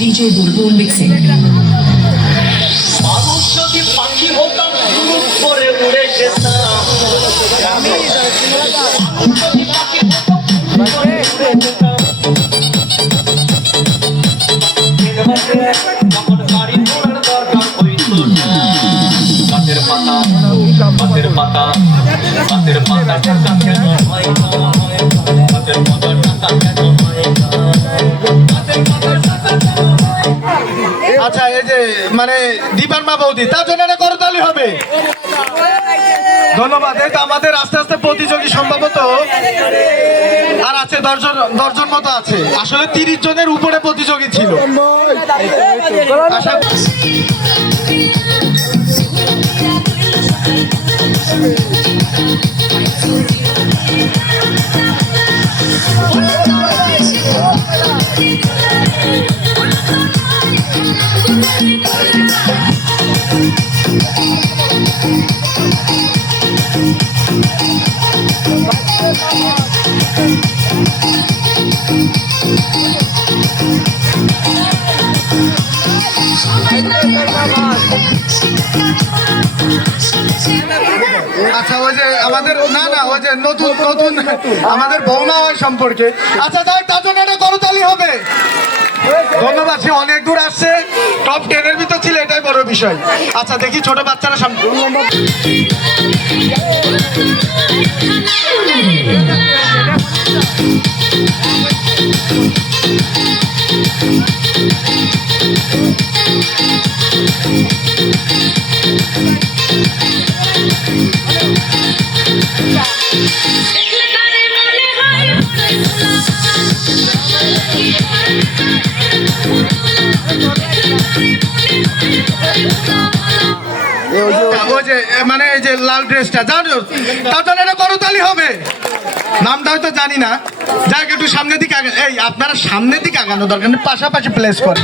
DJ Bulbul Mixing. মানুষ যদি পাখি হতাম করে উড়ে যেতাম মানুষ যদি পাখি হতাম করে উড়ে যেতাম আচ্ছা এই যে মানে দীপার মা বৌদি, তার জন্য একটা করতালি হবে। ধন্যবাদ, এই তো আমাদের আস্তে আস্তে প্রতিযোগী সম্ভবত। আর আছে দশজন দশজন মতো আছে। আসলে তিরিশ জনের উপরে প্রতিযোগী ছিল। আশা আচ্ছা আমাদের না না, ওই যে নতুন নতুন আমাদের বৌমা হয় সম্পর্কে। আচ্ছা যাই তার জন্য একটা করতালি হবে। ধন্যবাদ, সে অনেক দূর আসছে। টপ টেনের ভিতর ছিল, এটাই বড় বিষয়। আচ্ছা দেখি ছোট বাচ্চারা সামনে মানে এই যে লাল ড্রেসটা জানো? তার জন্য একটা করতালি হবে। নামটা হয়তো জানি না। যাক একটু সামনের দিকে আগে এই আপনারা সামনের দিকে আগানো দরকার নেই, পাশাপাশি প্লেস করে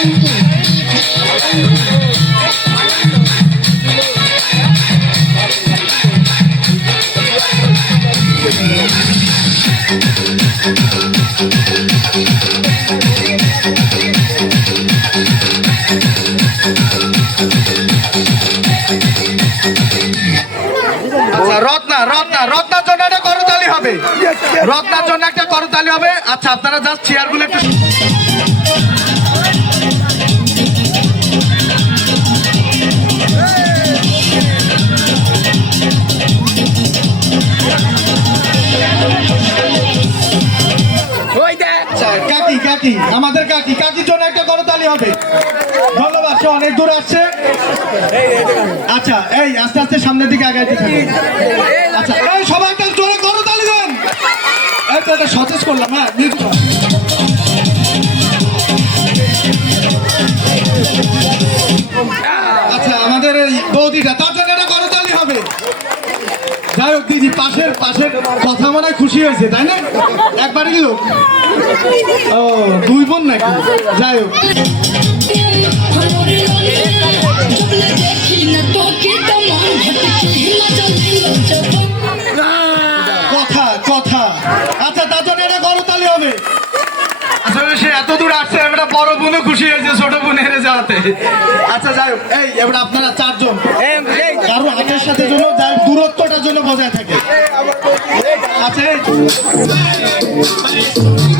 আচ্ছা রত্না রত্না, রত্নার জন্য একটা করতালি হবে। রত্নার জন্য একটা হবে। আচ্ছা আপনারা জাস্ট চেয়ারগুলো একটু একটা ধন্যবাদ সে অনেক দূর আসছে। আচ্ছা এই, আস্তে আস্তে সামনের দিকে আগাইতে থাকুন আচ্ছা এই, সবাই একটা জোরে করতালি দেন। এই তো, এটা সতেজ করলাম হ্যাঁ mute আচ্ছা আমাদের এই বৌদিটা তার জন্য একটা করতালি হবে যাই হোক দিদি পাশের পাশের কথা মনে খুশি হয়েছে তাই না? একবারই লোক ও দুই বোন নাকি? যাই হোক। কথা কথা। আচ্ছা তার জন্য একটা করতালি হবে। আসলে সে এত দূর আসছে বড় বোনও খুশি হয়েছে ছোট বোন হেরে যাওয়াতে। আচ্ছা যাই হোক। এই এবার আপনারা চারজন। আচ্ছা এই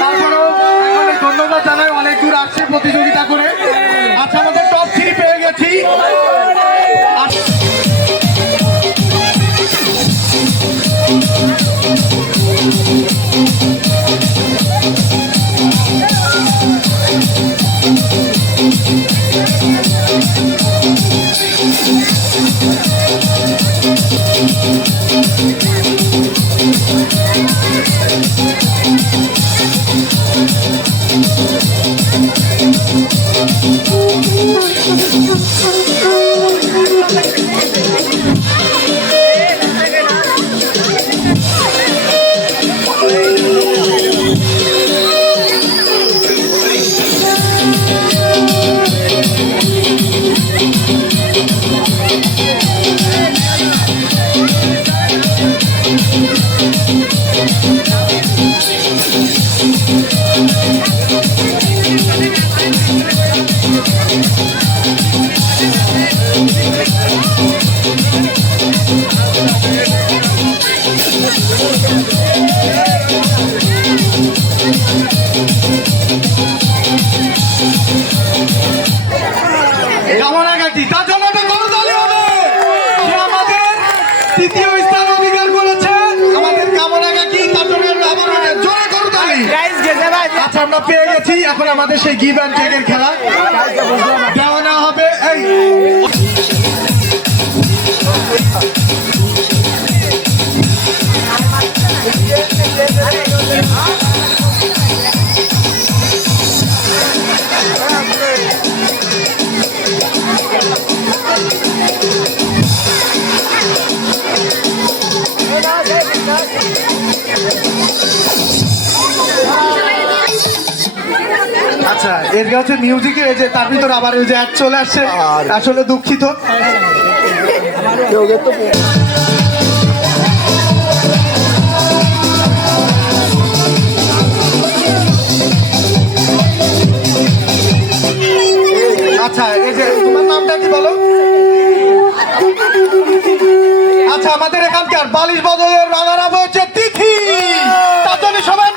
তারপরেও অনেক ধন্যবাদ জানাই অনেক দূর আসছে প্রতিযোগিতা করে। আমরা পেয়ে গেছি। এখন আমাদের সেই গিভ অ্যান্ড টেকের খেলা। দেওয়া না হবে। এই আচ্ছা এর হচ্ছে মিউজিকে এই যে তার ভিতর আবার ওই যে অ্যাড চলে আসছে আসলে দুঃখিত। আচ্ছা এই যে তোমার নামটা কি বলো? আচ্ছা আমাদের এখানকার বালিশ বদলের রানার আপ হচ্ছে তিথি। তার জন্য সবাই